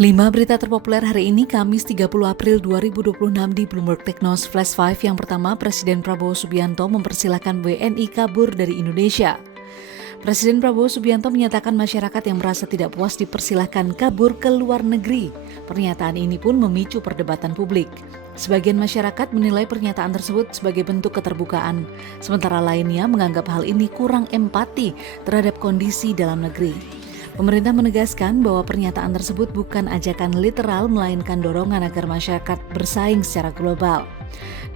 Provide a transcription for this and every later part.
5 berita terpopuler hari ini Kamis 30 April 2026 di Bloomberg Technos Flash 5. Yang pertama, Presiden Prabowo Subianto mempersilahkan WNI kabur dari Indonesia. Presiden Prabowo Subianto menyatakan masyarakat yang merasa tidak puas dipersilahkan kabur ke luar negeri. Pernyataan ini pun memicu perdebatan publik. Sebagian masyarakat menilai pernyataan tersebut sebagai bentuk keterbukaan, sementara lainnya menganggap hal ini kurang empati terhadap kondisi dalam negeri. Pemerintah menegaskan bahwa pernyataan tersebut bukan ajakan literal melainkan dorongan agar masyarakat bersaing secara global.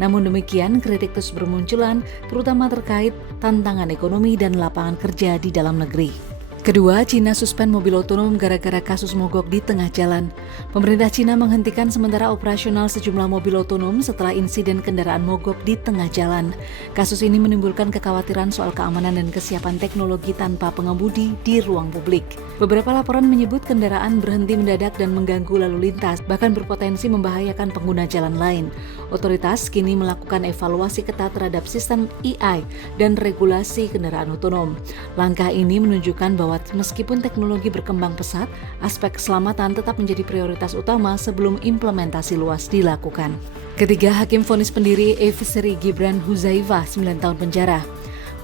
Namun demikian, kritik terus bermunculan terutama terkait tantangan ekonomi dan lapangan kerja di dalam negeri. Kedua, Cina suspend mobil otonom gara-gara kasus mogok di tengah jalan. Pemerintah Cina menghentikan sementara operasional sejumlah mobil otonom setelah insiden kendaraan mogok di tengah jalan. Kasus ini menimbulkan kekhawatiran soal keamanan dan kesiapan teknologi tanpa pengemudi di ruang publik. Beberapa laporan menyebut kendaraan berhenti mendadak dan mengganggu lalu lintas, bahkan berpotensi membahayakan pengguna jalan lain. Otoritas kini melakukan evaluasi ketat terhadap sistem AI dan regulasi kendaraan otonom. Langkah ini menunjukkan bahwa meskipun teknologi berkembang pesat, aspek keselamatan tetap menjadi prioritas utama sebelum implementasi luas dilakukan. Ketiga, Hakim vonis pendiri e-Fishery Gibran Huzaifah 9 tahun penjara.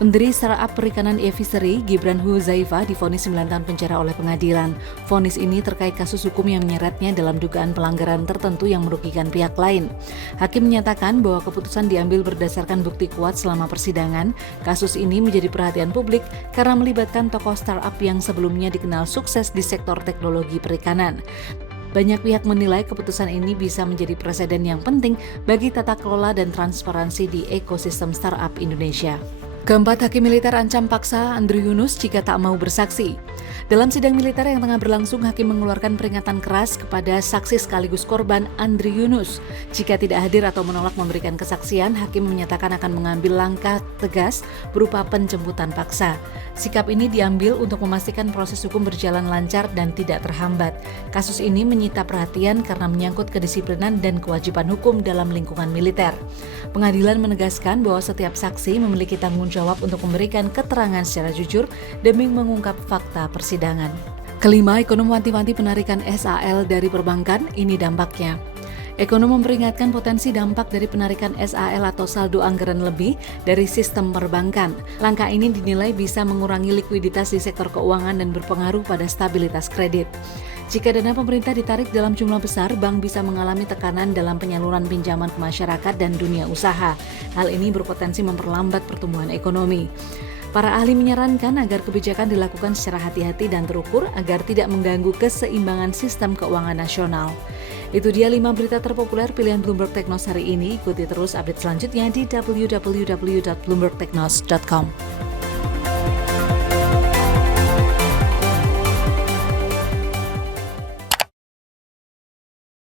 Pendiri startup perikanan e-Fishery Gibran Huzaifah divonis 9 tahun penjara oleh pengadilan. Vonis ini terkait kasus hukum yang menyeretnya dalam dugaan pelanggaran tertentu yang merugikan pihak lain. Hakim menyatakan bahwa keputusan diambil berdasarkan bukti kuat selama persidangan. Kasus ini menjadi perhatian publik karena melibatkan tokoh startup yang sebelumnya dikenal sukses di sektor teknologi perikanan. Banyak pihak menilai keputusan ini bisa menjadi preseden yang penting bagi tata kelola dan transparansi di ekosistem startup Indonesia. Keempat, Hakim militer ancam paksa Andri Yunus jika tak mau bersaksi. Dalam sidang militer yang tengah berlangsung, Hakim mengeluarkan peringatan keras kepada saksi sekaligus korban Andri Yunus. Jika tidak hadir atau menolak memberikan kesaksian, Hakim menyatakan akan mengambil langkah tegas berupa penjemputan paksa. Sikap ini diambil untuk memastikan proses hukum berjalan lancar dan tidak terhambat. Kasus ini menyita perhatian karena menyangkut kedisiplinan dan kewajiban hukum dalam lingkungan militer. Pengadilan menegaskan bahwa setiap saksi memiliki tanggung jawab untuk memberikan keterangan secara jujur demi mengungkap fakta persidangan. Kelima, ekonom wanti-wanti penarikan SAL dari perbankan, ini dampaknya. Ekonom memperingatkan potensi dampak dari penarikan SAL atau saldo anggaran lebih dari sistem perbankan. Langkah ini dinilai bisa mengurangi likuiditas di sektor keuangan dan berpengaruh pada stabilitas kredit. Jika dana pemerintah ditarik dalam jumlah besar, bank bisa mengalami tekanan dalam penyaluran pinjaman ke masyarakat dan dunia usaha. Hal ini berpotensi memperlambat pertumbuhan ekonomi. Para ahli menyarankan agar kebijakan dilakukan secara hati-hati dan terukur agar tidak mengganggu keseimbangan sistem keuangan nasional. Itu dia 5 berita terpopuler pilihan Bloomberg Technos hari ini. Ikuti terus update selanjutnya di www.bloombergtechnos.com.